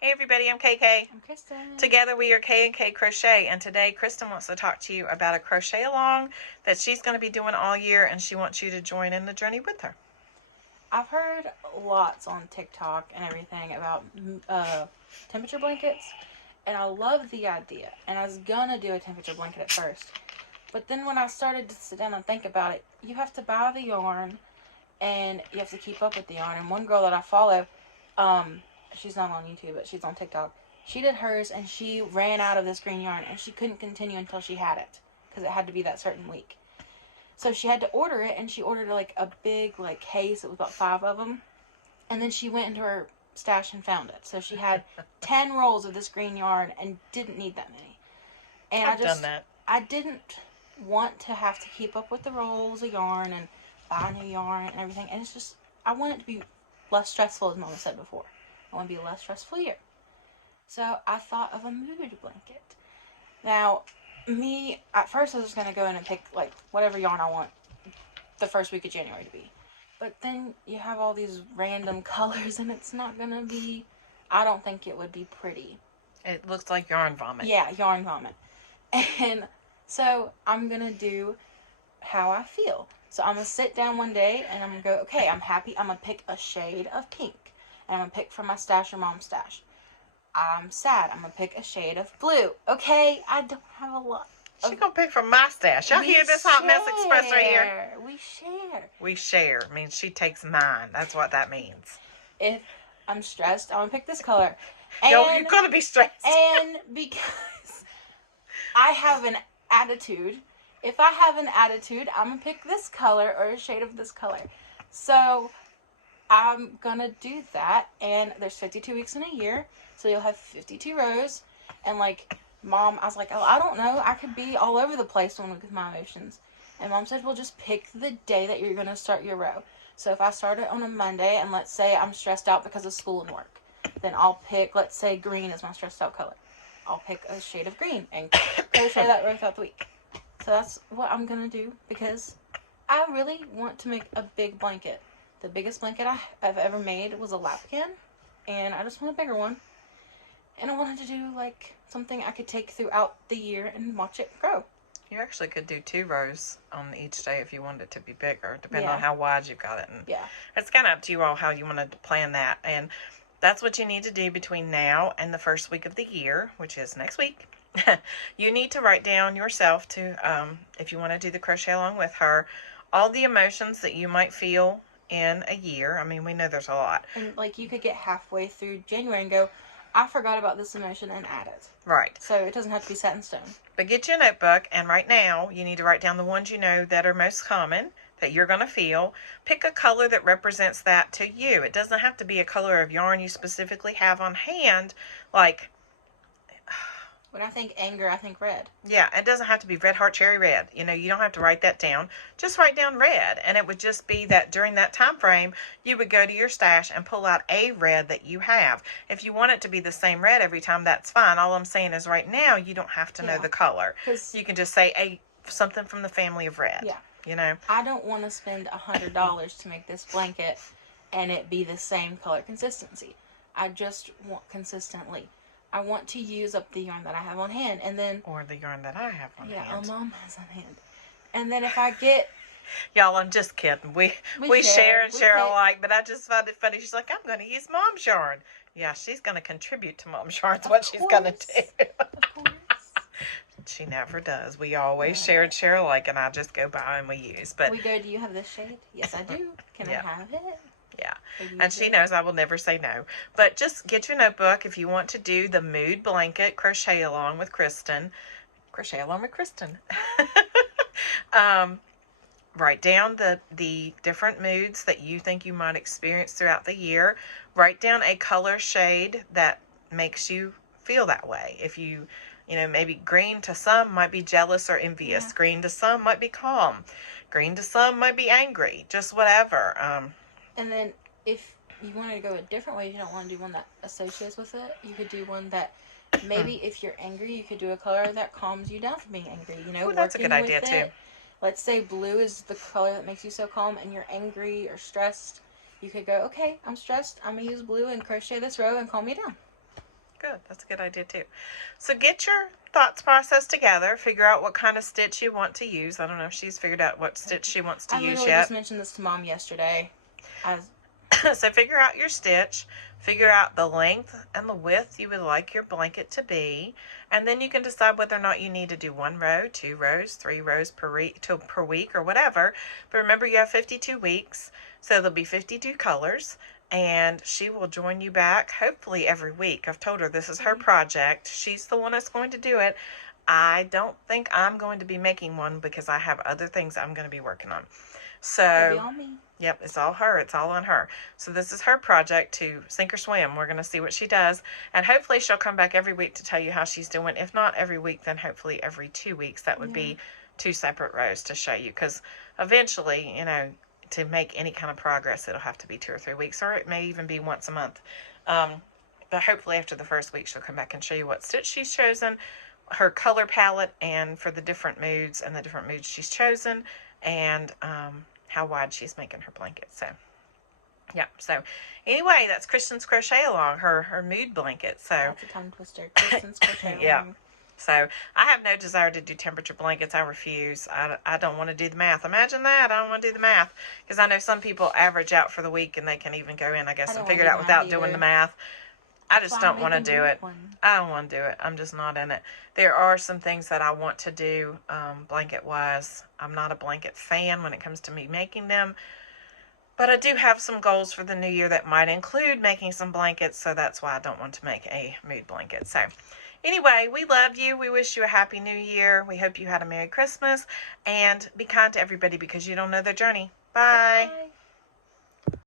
Hey everybody, I'm KK. I'm Kristen. Together we are K&K Crochet, and today Kristen wants to talk to you about a crochet along that she's going to be doing all year, and she wants you to join in the journey with her. I've heard lots on TikTok and everything about temperature blankets, and I love the idea. And I was gonna do a temperature blanket at first, but then when I started to sit down and think about it, you have to buy the yarn, and you have to keep up with the yarn. And one girl that I follow, she's not on YouTube, but she's on TikTok. She did hers, and she ran out of this green yarn, and she couldn't continue until she had it because it had to be that certain week. So she had to order it, and she ordered like a big case. It was about 5 of them, and then she went into her stash and found it. So she had 10 rolls of this green yarn and didn't need that many. And I've done that. I didn't want to have to keep up with the rolls of yarn and buy new yarn and everything. And it's just, I want it to be less stressful, as Mama said before. I want to be a less stressful year. So I thought of a mood blanket. Now, me, at first I was just going to go in and pick like whatever yarn I want the first week of January to be. But then you have all these random colors, and it's not going to be, I don't think it would be pretty. It looks like yarn vomit. Yeah, yarn vomit. And so I'm going to do how I feel. So I'm going to sit down one day and I'm going to go, okay, I'm happy. I'm going to pick a shade of pink. And I'm going to pick from my stash or mom's stash. I'm sad. I'm going to pick a shade of blue. Okay, I don't have a lot. She's going to pick from my stash. Y'all hear this hot mess express right here? We share. We share. Means she takes mine. That's what that means. If I'm stressed, I'm going to pick this color. And, you're going to be stressed. And because I have an attitude, if I have an attitude, I'm going to pick this color or a shade of this color. So I'm going to do that. And there's 52 weeks in a year. So you'll have 52 rows. And Mom, I was like, oh, I don't know. I could be all over the place one week with my emotions. And Mom said, well, just pick the day that you're going to start your row. So if I start it on a Monday, and let's say I'm stressed out because of school and work, then I'll pick, let's say green is my stressed out color. I'll pick a shade of green and crochet that row throughout the week. So that's what I'm going to do because I really want to make a big blanket. The biggest blanket I've ever made was a lapkin, and I just want a bigger one. And I wanted to do something I could take throughout the year and watch it grow. You actually could do 2 rows on each day if you wanted it to be bigger, depending on how wide you've got it. And yeah. It's kind of up to you all how you wanted to plan that. And that's what you need to do between now and the first week of the year, which is next week. You need to write down yourself to, if you want to do the crochet along with her, all the emotions that you might feel in a year. I mean, we know there's a lot. And you could get halfway through January and go, I forgot about this emotion, and add it. Right. So it doesn't have to be set in stone. But get you a notebook, and right now you need to write down the ones you know that are most common, that you're going to feel. Pick a color that represents that to you. It doesn't have to be a color of yarn you specifically have on hand, when I think anger, I think red. Yeah, it doesn't have to be red heart cherry red. You don't have to write that down. Just write down red, and it would just be that during that time frame, you would go to your stash and pull out a red that you have. If you want it to be the same red every time, that's fine. All I'm saying is right now, you don't have to know the color. You can just say something from the family of red. Yeah. I don't want to spend $100 to make this blanket and it be the same color consistency. I just want consistently. I want to use up the yarn that I have on hand, and then... Or the yarn that I have on hand. Yeah, Mom has on hand. And then if I get... Y'all, I'm just kidding. We share and share alike, but I just find it funny. She's like, I'm going to use Mom's yarn. Yeah, she's going to contribute to Mom's yarn. That's what she's going to do. Of course. She never does. We always share and share alike, and I just go by and we use. But we go, do you have this shade? Yes, I do. Can I have it? Yeah, and she knows I will never say no. But just get your notebook if you want to do the mood blanket crochet along with Kristen. Crochet along with Kristen. Write down the different moods that you think you might experience throughout the year. Write down a color shade that makes you feel that way. If maybe green to some might be jealous or envious. Yeah. Green to some might be calm. Green to some might be angry. Just whatever. And then if you want to go a different way, you don't want to do one that associates with it, you could do one that maybe if you're angry, you could do a color that calms you down from being angry. Ooh, that's a good idea too. Let's say blue is the color that makes you so calm and you're angry or stressed. You could go, okay, I'm stressed. I'm going to use blue and crochet this row and calm me down. Good. That's a good idea too. So get your thoughts process together. Figure out what kind of stitch you want to use. I don't know if she's figured out what stitch she wants to I use literally yet. just mentioned this to Mom yesterday. So figure out your stitch, figure out the length and the width you would like your blanket to be, and then you can decide whether or not you need to do 1 row, 2 rows, 3 rows per week or whatever. But remember, you have 52 weeks, so there'll be 52 colors, and she will join you back hopefully every week. I've told her this is her project. She's the one that's going to do it. I don't think I'm going to be making one because I have other things I'm going to be working on. So, It'll be on me. Yep, it's all her. It's all on her. So this is her project to sink or swim. We're going to see what she does. And hopefully she'll come back every week to tell you how she's doing. If not every week, then hopefully every 2 weeks. That would be 2 separate rows to show you. Because eventually, you know, to make any kind of progress, it'll have to be 2 or 3 weeks. Or it may even be once a month. But hopefully after the first week, she'll come back and show you what stitch she's chosen, her color palette, and for the different moods and the different moods she's chosen. And how wide she's making her blanket. So yeah, so anyway, that's Kristen's crochet along, her mood blanket. So That's a tongue twister. Kristen's crochet yeah. along. So I have no desire to do temperature blankets. I refuse. I don't want to do the math. Imagine that. I don't want to do the math because I know some people average out for the week and they can even go in, I guess, and figure it out without doing the math. I just don't want to do it. I don't want to do it. I'm just not in it. There are some things that I want to do blanket wise. I'm not a blanket fan when it comes to me making them. But I do have some goals for the new year that might include making some blankets. So that's why I don't want to make a mood blanket. So anyway, we love you. We wish you a happy new year. We hope you had a Merry Christmas. And be kind to everybody because you don't know their journey. Bye. Bye.